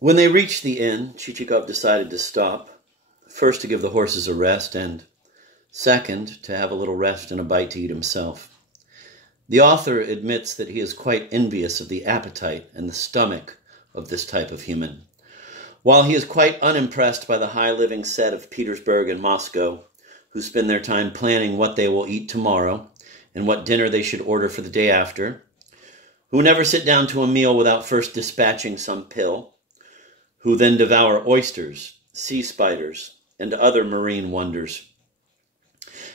When they reached the inn, Chichikov decided to stop, first to give the horses a rest, and second, to have a little rest and a bite to eat himself. The author admits that he is quite envious of the appetite and the stomach of this type of human. While he is quite unimpressed by the high-living set of Petersburg and Moscow, who spend their time planning what they will eat tomorrow and what dinner they should order for the day after, who never sit down to a meal without first dispatching some pill, who then devour oysters, sea spiders, and other marine wonders,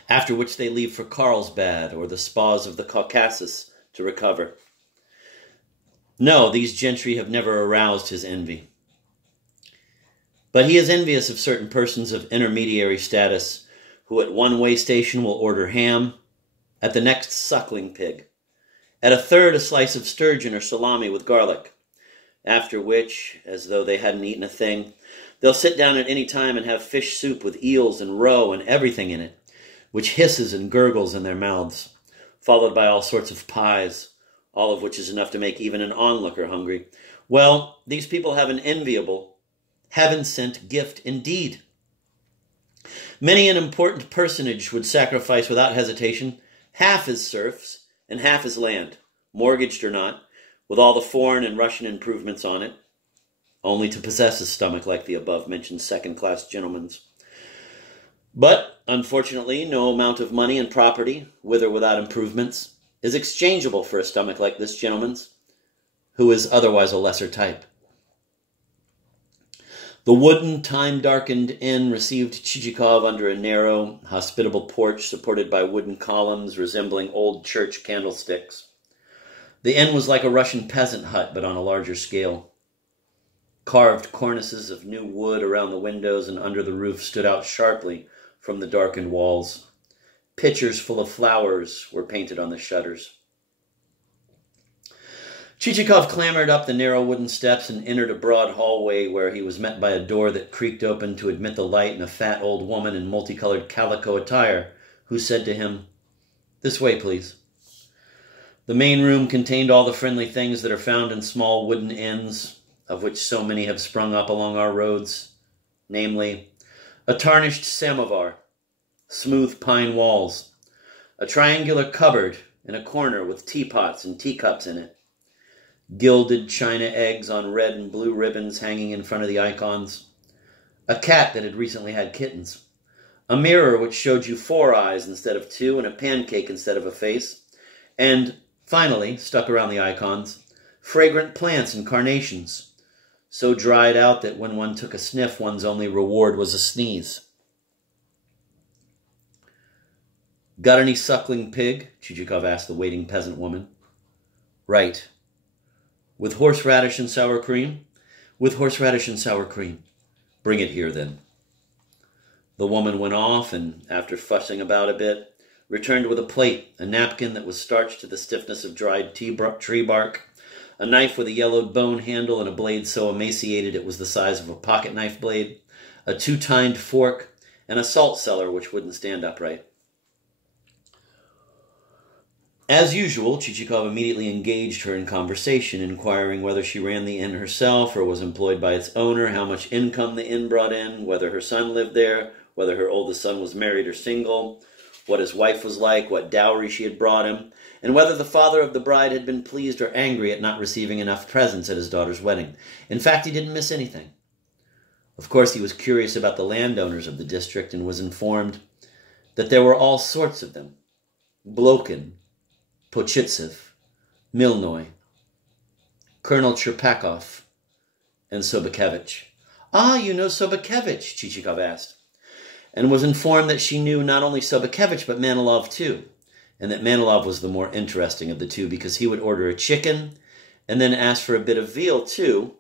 after which they leave for Carlsbad or the spas of the Caucasus to recover. No, these gentry have never aroused his envy. But he is envious of certain persons of intermediary status who at one way station will order ham, at the next suckling pig, at a third a slice of sturgeon or salami with garlic, after which, as though they hadn't eaten a thing, they'll sit down at any time and have fish soup with eels and roe and everything in it, which hisses and gurgles in their mouths, followed by all sorts of pies, all of which is enough to make even an onlooker hungry. Well, these people have an enviable, heaven-sent gift indeed. Many an important personage would sacrifice without hesitation half his serfs and half his land, mortgaged or not, with all the foreign and Russian improvements on it, only to possess a stomach like the above-mentioned second-class gentleman's. But, unfortunately, no amount of money and property, with or without improvements, is exchangeable for a stomach like this gentleman's, who is otherwise a lesser type. The wooden, time-darkened inn received Chichikov under a narrow, hospitable porch supported by wooden columns resembling old church candlesticks. The inn was like a Russian peasant hut, but on a larger scale. Carved cornices of new wood around the windows and under the roof stood out sharply from the darkened walls. Pitchers full of flowers were painted on the shutters. Chichikov clambered up the narrow wooden steps and entered a broad hallway where he was met by a door that creaked open to admit the light and a fat old woman in multicolored calico attire, who said to him, "This way, please." The main room contained all the friendly things that are found in small wooden inns, of which so many have sprung up along our roads, namely, a tarnished samovar, smooth pine walls, a triangular cupboard in a corner with teapots and teacups in it, gilded china eggs on red and blue ribbons hanging in front of the icons, a cat that had recently had kittens, a mirror which showed you 4 eyes instead of 2 and a pancake instead of a face, and, finally, stuck around the icons, fragrant plants and carnations, so dried out that when one took a sniff, one's only reward was a sneeze. "Got any suckling pig?" Chichikov asked the waiting peasant woman. "Right. With horseradish and sour cream?" "With horseradish and sour cream." "Bring it here, then." The woman went off, and, after fussing about a bit, returned with a plate, a napkin that was starched to the stiffness of dried tree bark, a knife with a yellowed bone handle and a blade so emaciated it was the size of a pocket-knife blade, a 2-tined fork, and a salt cellar which wouldn't stand upright. As usual, Chichikov immediately engaged her in conversation, inquiring whether she ran the inn herself or was employed by its owner, how much income the inn brought in, whether her son lived there, whether her oldest son was married or single, what his wife was like, what dowry she had brought him, and whether the father of the bride had been pleased or angry at not receiving enough presents at his daughter's wedding. In fact, he didn't miss anything. Of course, he was curious about the landowners of the district and was informed that there were all sorts of them: Blokin, Pochitsev, Milnoy, Colonel Cherpakov, and Sobakevich. "Ah, you know Sobakevich?" Chichikov asked, and was informed that she knew not only Sobakevich but Manilov too, and that Manilov was the more interesting of the two because he would order a chicken and then ask for a bit of veal too,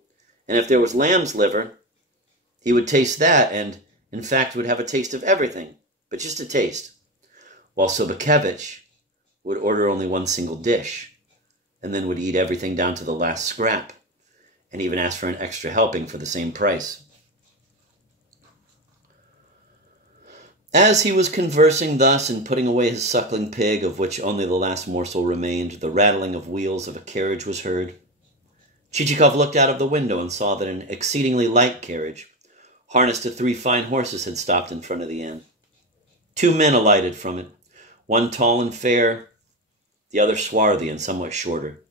and if there was lamb's liver, he would taste that and, in fact, would have a taste of everything, but just a taste, while Sobakevich would order only one single dish, and then would eat everything down to the last scrap, and even ask for an extra helping for the same price. As he was conversing thus and putting away his suckling pig, of which only the last morsel remained, the rattling of wheels of a carriage was heard. Chichikov looked out of the window and saw that an exceedingly light carriage, harnessed to 3 fine horses, had stopped in front of the inn. 2 men alighted from it, one tall and fair, the other swarthy and somewhat shorter.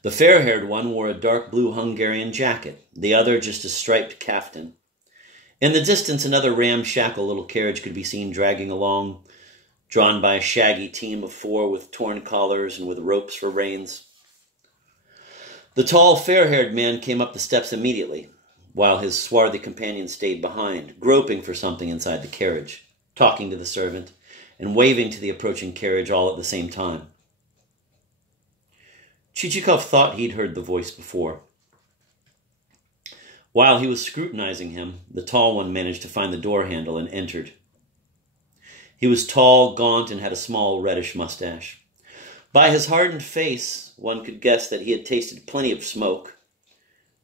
The fair-haired one wore a dark blue Hungarian jacket, the other just a striped caftan. In the distance, another ramshackle little carriage could be seen dragging along, drawn by a shaggy team of 4 with torn collars and with ropes for reins. The tall, fair-haired man came up the steps immediately, while his swarthy companion stayed behind, groping for something inside the carriage, talking to the servant, and waving to the approaching carriage all at the same time. Chichikov thought he'd heard the voice before. While he was scrutinizing him, the tall one managed to find the door handle and entered. He was tall, gaunt, and had a small reddish mustache. By his hardened face, one could guess that he had tasted plenty of smoke,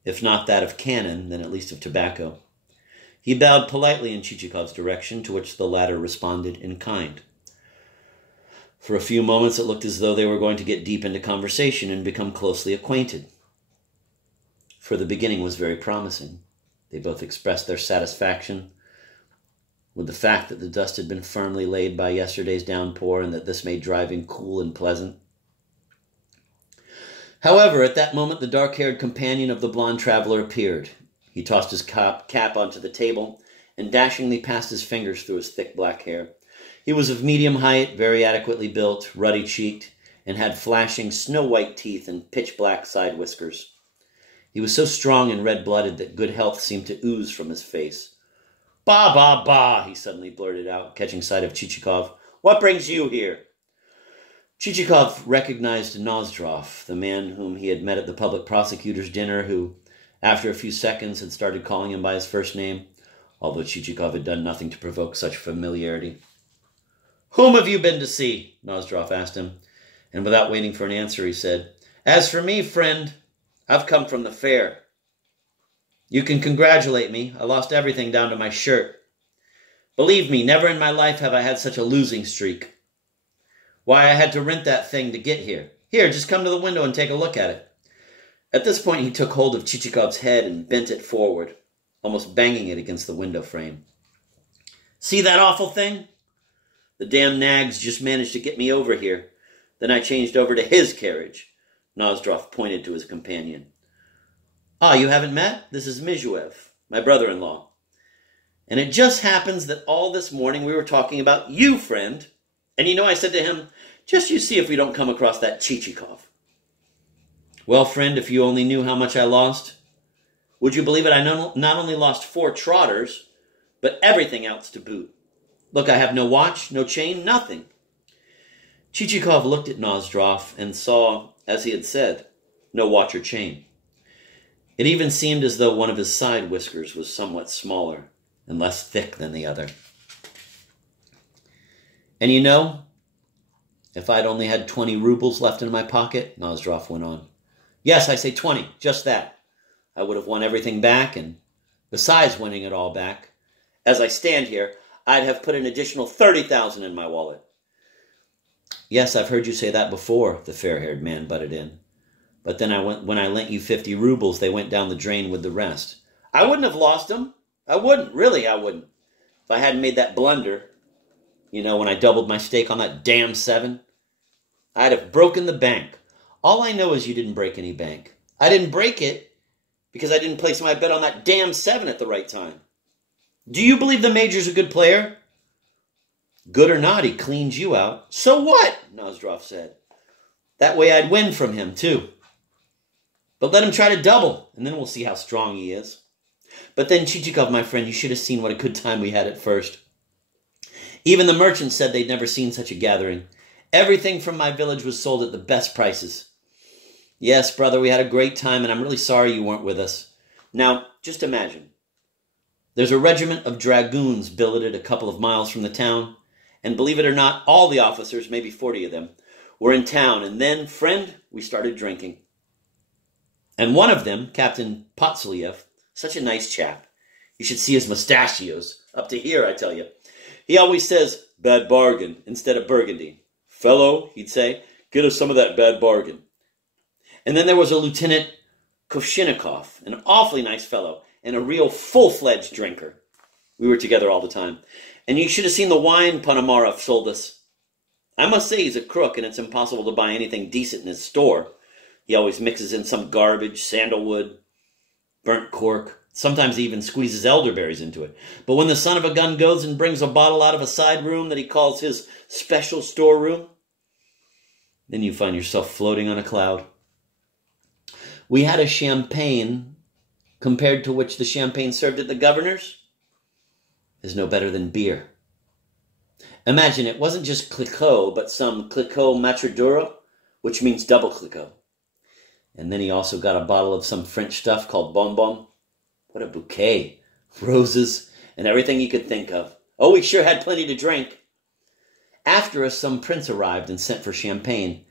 if not that of cannon, then at least of tobacco. He bowed politely in Chichikov's direction, to which the latter responded in kind. For a few moments it looked as though they were going to get deep into conversation and become closely acquainted. For the beginning was very promising. They both expressed their satisfaction with the fact that the dust had been firmly laid by yesterday's downpour and that this made driving cool and pleasant. However, at that moment the dark-haired companion of the blond traveler appeared. He tossed his cap onto the table and dashingly passed his fingers through his thick black hair. He was of medium height, very adequately built, ruddy-cheeked, and had flashing snow-white teeth and pitch-black side whiskers. He was so strong and red-blooded that good health seemed to ooze from his face. "Bah, bah, bah," he suddenly blurted out, catching sight of Chichikov. "What brings you here?" Chichikov recognized Nozdrov, the man whom he had met at the public prosecutor's dinner, who, after a few seconds, had started calling him by his first name, although Chichikov had done nothing to provoke such familiarity. "Whom have you been to see?" Nozdrov asked him, and without waiting for an answer he said, "As for me, friend, I've come from the fair. You can congratulate me. I lost everything down to my shirt. Believe me, never in my life have I had such a losing streak. Why, I had to rent that thing to get here. Here, just come to the window and take a look at it." At this point he took hold of Chichikov's head and bent it forward, almost banging it against the window frame. "See that awful thing? The damn nags just managed to get me over here. Then I changed over to his carriage." Nozdrov pointed to his companion. "Ah, you haven't met? This is Mizuev, my brother-in-law. And it just happens that all this morning we were talking about you, friend. And you know, I said to him, just you see if we don't come across that Chichikov. Well, friend, if you only knew how much I lost. Would you believe it? I not only lost 4 trotters, but everything else to boot. Look, I have no watch, no chain, nothing." Chichikov looked at Nozdrov and saw, as he had said, no watch or chain. It even seemed as though one of his side whiskers was somewhat smaller and less thick than the other. "And you know, if I'd only had 20 rubles left in my pocket," Nozdrov went on. "Yes, I say 20, just that. I would have won everything back, and besides winning it all back, as I stand here, I'd have put an additional 30,000 in my wallet." "Yes, I've heard you say that before," the fair-haired man butted in. "But then when I lent you 50 rubles, they went down the drain with the rest." "I wouldn't have lost them. I wouldn't. Really, I wouldn't. If I hadn't made that blunder, you know, when I doubled my stake on that damn 7, I'd have broken the bank. All I know is you didn't break any bank. I didn't break it because I didn't place my bet on that damn 7 at the right time. Do you believe the Major's a good player?" "Good or not, he cleans you out." "So what?" Nozdrov said. "That way I'd win from him, too. But let him try to double, and then we'll see how strong he is. But then, Chichikov, my friend, you should have seen what a good time we had at first. Even the merchants said they'd never seen such a gathering. Everything from my village was sold at the best prices. Yes, brother, we had a great time, and I'm really sorry you weren't with us. Now, just imagine. There's a regiment of dragoons billeted a couple of miles from the town, and believe it or not, all the officers, maybe 40 of them, were in town, and then, friend, we started drinking. And one of them, Captain Potsiliev, such a nice chap. You should see his mustachios, up to here, I tell you. He always says, 'Bad bargain,' instead of Burgundy. 'Fellow,' he'd say, 'get us some of that bad bargain.' And then there was a Lieutenant Kovshinikov, an awfully nice fellow, and a real full-fledged drinker. We were together all the time. And you should have seen the wine Ponomarev sold us. I must say he's a crook, and it's impossible to buy anything decent in his store. He always mixes in some garbage, sandalwood, burnt cork. Sometimes he even squeezes elderberries into it. But when the son of a gun goes and brings a bottle out of a side room that he calls his special storeroom, then you find yourself floating on a cloud. We had a champagne compared to which the champagne served at the governor's is no better than beer. Imagine it wasn't just Clicquot, but some Clicquot Matradura, which means double Clicquot. And then he also got a bottle of some French stuff called Bonbon. What a bouquet. Roses and everything you could think of. Oh, we sure had plenty to drink. After us, some prince arrived and sent for champagne.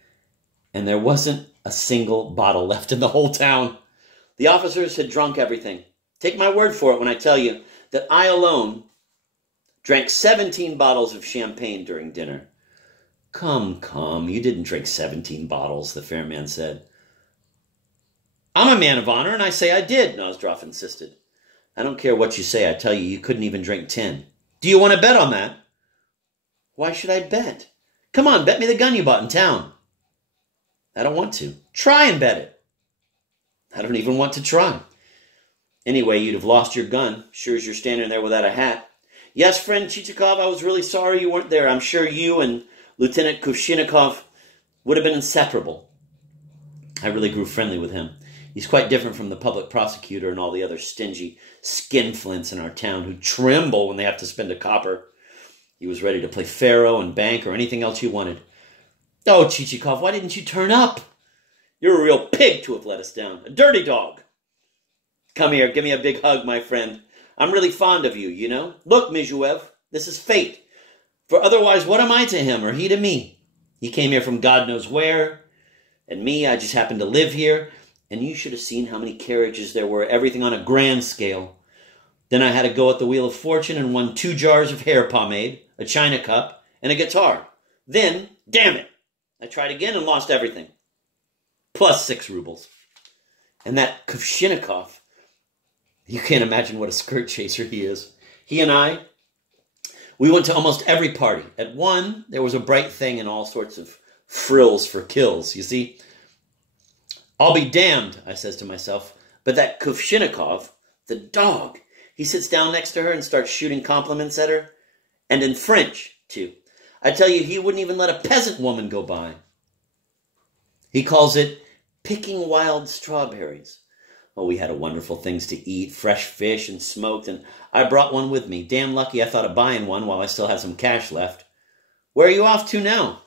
And there wasn't a single bottle left in the whole town. The officers had drunk everything. Take my word for it when I tell you that I alone drank 17 bottles of champagne during dinner. Come, you didn't drink 17 bottles, the fair man said. I'm a man of honor, and I say I did, Nozdrov insisted. I don't care what you say, I tell you, you couldn't even drink 10. Do you want to bet on that? Why should I bet? Come on, bet me the gun you bought in town. I don't want to. Try and bet it. I don't even want to try. Anyway, you'd have lost your gun, sure as you're standing there without a hat. Yes, friend Chichikov, I was really sorry you weren't there. I'm sure you and Lieutenant Kovshinikov would have been inseparable. I really grew friendly with him. He's quite different from the public prosecutor and all the other stingy skinflints in our town who tremble when they have to spend a copper. He was ready to play faro and bank or anything else you wanted. Oh, Chichikov, why didn't you turn up? You're a real pig to have let us down. A dirty dog. Come here, give me a big hug, my friend. I'm really fond of you, you know. Look, Mijuev, this is fate. For otherwise, what am I to him or he to me? He came here from God knows where. And me, I just happened to live here. And you should have seen how many carriages there were, everything on a grand scale. Then I had to go at the Wheel of Fortune and won 2 jars of hair pomade, a china cup, and a guitar. Then, damn it, I tried again and lost everything. Plus 6 rubles. And that Kovshinikov, you can't imagine what a skirt chaser he is. He and I, we went to almost every party. At one, there was a bright thing and all sorts of frills for kills, you see. I'll be damned, I says to myself, but that Kovshinikov, the dog, he sits down next to her and starts shooting compliments at her. And in French, too. I tell you, he wouldn't even let a peasant woman go by. He calls it picking wild strawberries. Oh, we had wonderful things to eat, fresh fish and smoked, and I brought one with me. Damn lucky I thought of buying one while I still had some cash left. Where are you off to now?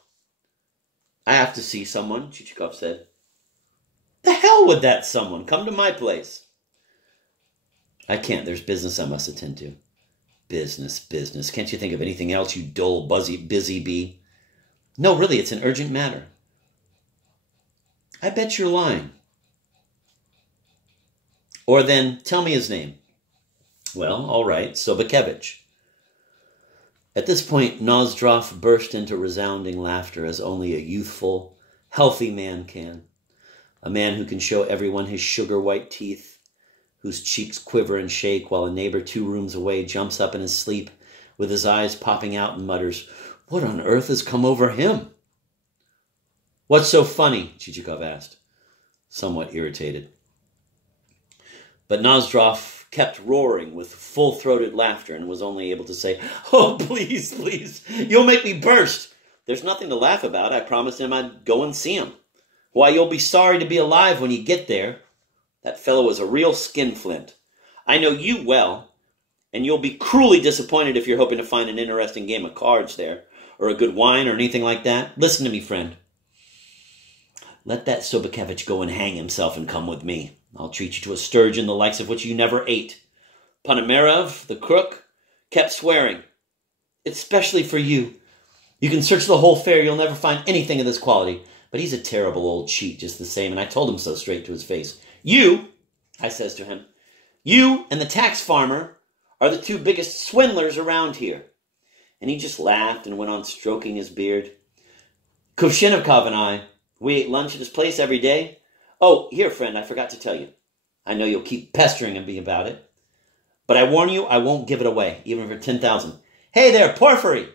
I have to see someone, Chichikov said. The hell with that someone. Come to my place. I can't. There's business I must attend to. Business. Can't you think of anything else, you dull, busy bee? No, really, it's an urgent matter. I bet you're lying. Or then, tell me his name. Well, all right, Sobakevich. At this point, Nozdrov burst into resounding laughter as only a youthful, healthy man can. A man who can show everyone his sugar-white teeth, whose cheeks quiver and shake while a neighbor 2 rooms away jumps up in his sleep with his eyes popping out and mutters, "What on earth has come over him?" "What's so funny?" Chichikov asked, somewhat irritated. But Nozdrov kept roaring with full-throated laughter and was only able to say, "Oh, please, you'll make me burst. There's nothing to laugh about. I promised him I'd go and see him. Why, you'll be sorry to be alive when you get there. That fellow is a real skinflint. I know you well, and you'll be cruelly disappointed if you're hoping to find an interesting game of cards there, or a good wine or anything like that. Listen to me, friend. Let that Sobakevich go and hang himself and come with me. I'll treat you to a sturgeon the likes of which you never ate." Ponomarev, the crook, kept swearing. "It's specially for you. You can search the whole fair, you'll never find anything of this quality. But he's a terrible old cheat just the same, and I told him so straight to his face. You, I says to him, you and the tax farmer are the 2 biggest swindlers around here." And he just laughed and went on stroking his beard. "Kovshinikov and I, we ate lunch at his place every day. Oh, here, friend, I forgot to tell you. I know you'll keep pestering me about it, but I warn you, I won't give it away, even for 10,000. Hey there, Porphyry!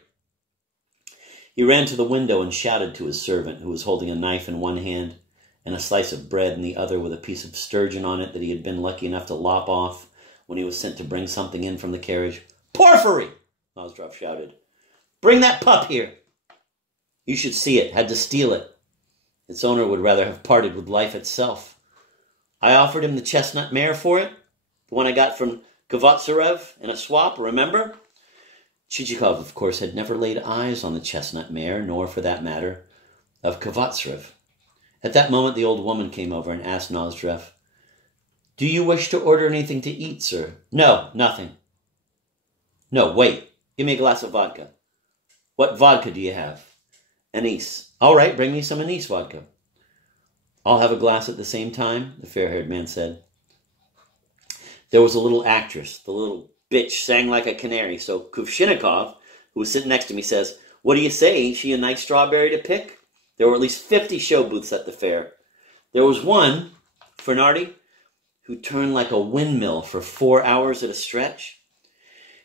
He ran to the window and shouted to his servant, who was holding a knife in one hand and a slice of bread in the other with a piece of sturgeon on it that he had been lucky enough to lop off when he was sent to bring something in from the carriage. Porphyry! Nozdrov shouted. Bring that pup here. You should see it. Had to steal it. Its owner would rather have parted with life itself. I offered him the chestnut mare for it, the one I got from Kvotsarev in a swap, remember? Chichikov, of course, had never laid eyes on the chestnut mare, nor, for that matter, of Kvotsarev. At that moment, the old woman came over and asked Nozdrov, Do you wish to order anything to eat, sir? No, nothing. No, wait. Give me a glass of vodka. What vodka do you have? Anise. All right, bring me some anise vodka. I'll have a glass at the same time, the fair-haired man said. There was a little actress. The little bitch sang like a canary, so Kuvshinikov, who was sitting next to me, says, What do you say? Ain't she a nice strawberry to pick? There were at least 50 show booths at the fair. There was one, Fernardi, who turned like a windmill for 4 hours at a stretch.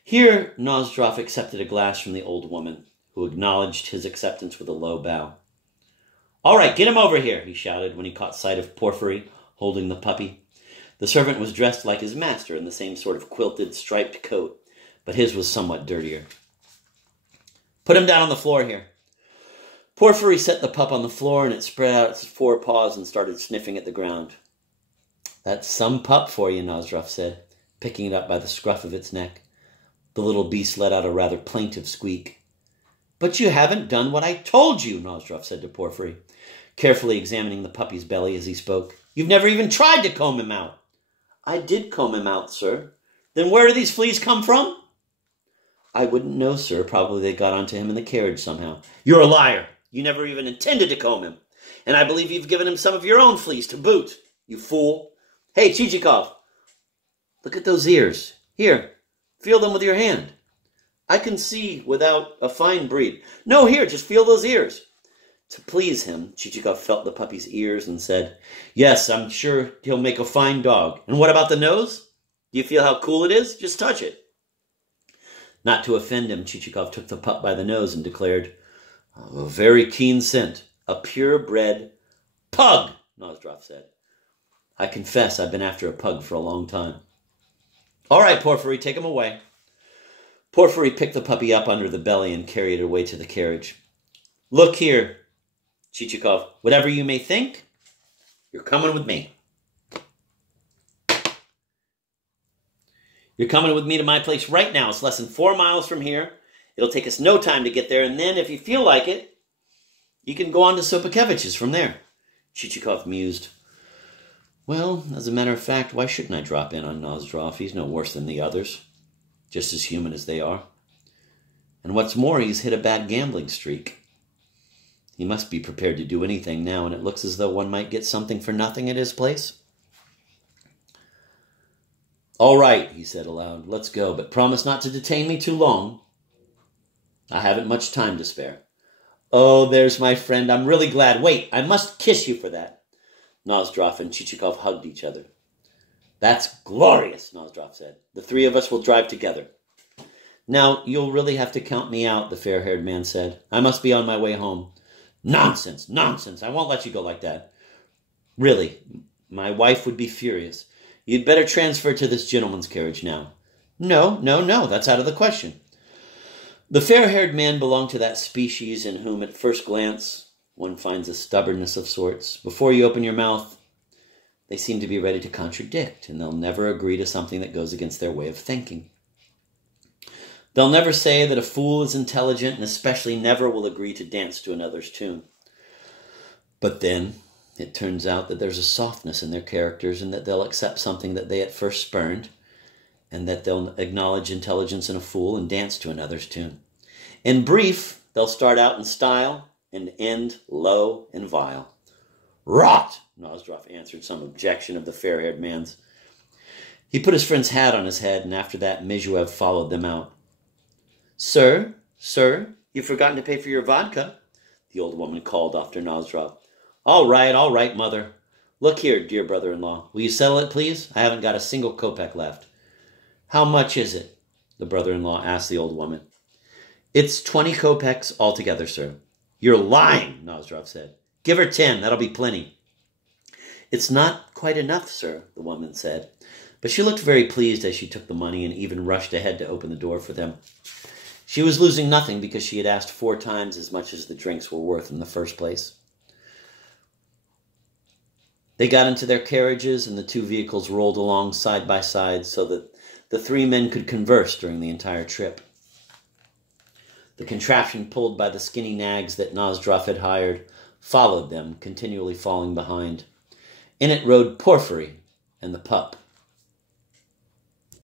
Here, Nozdrov accepted a glass from the old woman, who acknowledged his acceptance with a low bow. All right, get him over here, he shouted when he caught sight of Porphyry holding the puppy. The servant was dressed like his master in the same sort of quilted, striped coat, but his was somewhat dirtier. Put him down on the floor here. Porphyry set the pup on the floor, and it spread out its 4 paws and started sniffing at the ground. That's some pup for you, Nozdrov said, picking it up by the scruff of its neck. The little beast let out a rather plaintive squeak. But you haven't done what I told you, Nozdrov said to Porphyry, carefully examining the puppy's belly as he spoke. You've never even tried to comb him out. I did comb him out, sir. Then where do these fleas come from? I wouldn't know, sir. Probably they got onto him in the carriage somehow. You're a liar. You never even intended to comb him. And I believe you've given him some of your own fleas to boot, you fool. Hey, Chichikov, look at those ears. Here, feel them with your hand. I can see without a fine breed. No, here, just feel those ears. To please him, Chichikov felt the puppy's ears and said, Yes, I'm sure he'll make a fine dog. And what about the nose? Do you feel how cool it is? Just touch it. Not to offend him, Chichikov took the pup by the nose and declared, A very keen scent. A purebred pug, Nozdrov said. I confess I've been after a pug for a long time. All right, Porphyry, take him away. Porphyry picked the puppy up under the belly and carried it away to the carriage. Look here, Chichikov, whatever you may think, you're coming with me. You're coming with me to my place right now. It's less than 4 miles from here. It'll take us no time to get there, and then, if you feel like it, you can go on to Sopakevich's from there. Chichikov mused. Well, as a matter of fact, why shouldn't I drop in on Nozdrov? He's no worse than the others, just as human as they are. And what's more, he's hit a bad gambling streak. He must be prepared to do anything now, and it looks as though one might get something for nothing at his place. All right, he said aloud, let's go, but promise not to detain me too long. I haven't much time to spare. Oh, there's my friend. I'm really glad. Wait, I must kiss you for that. Nozdrov and Chichikov hugged each other. That's glorious, Nozdrov said. The 3 of us will drive together. Now, you'll really have to count me out, the fair-haired man said. I must be on my way home. Nonsense, nonsense. I won't let you go like that. Really, my wife would be furious. You'd better transfer to this gentleman's carriage now. No, that's out of the question. The fair-haired man belonged to that species in whom, at first glance, one finds a stubbornness of sorts. Before you open your mouth, they seem to be ready to contradict, and they'll never agree to something that goes against their way of thinking. They'll never say that a fool is intelligent, and especially never will agree to dance to another's tune. But then, it turns out that there's a softness in their characters, and that they'll accept something that they at first spurned, and that they'll acknowledge intelligence in a fool and dance to another's tune. In brief, they'll start out in style and end low and vile. Rot, Nozdrov answered some objection of the fair-haired man's. He put his friend's hat on his head, and after that Mizuev followed them out. Sir, you've forgotten to pay for your vodka, the old woman called after Nozdrov. All right, mother. Look here, dear brother-in-law. Will you settle it, please? I haven't got a single kopeck left. How much is it? The brother-in-law asked the old woman. It's 20 kopecks altogether, sir. You're lying, Nozdrov said. Give her 10, that'll be plenty. It's not quite enough, sir, the woman said. But she looked very pleased as she took the money and even rushed ahead to open the door for them. She was losing nothing because she had asked 4 times as much as the drinks were worth in the first place. They got into their carriages and the 2 vehicles rolled along side by side so that the 3 men could converse during the entire trip. The contraption pulled by the skinny nags that Nozdrov had hired followed them, continually falling behind. In it rode Porfiry and the pup.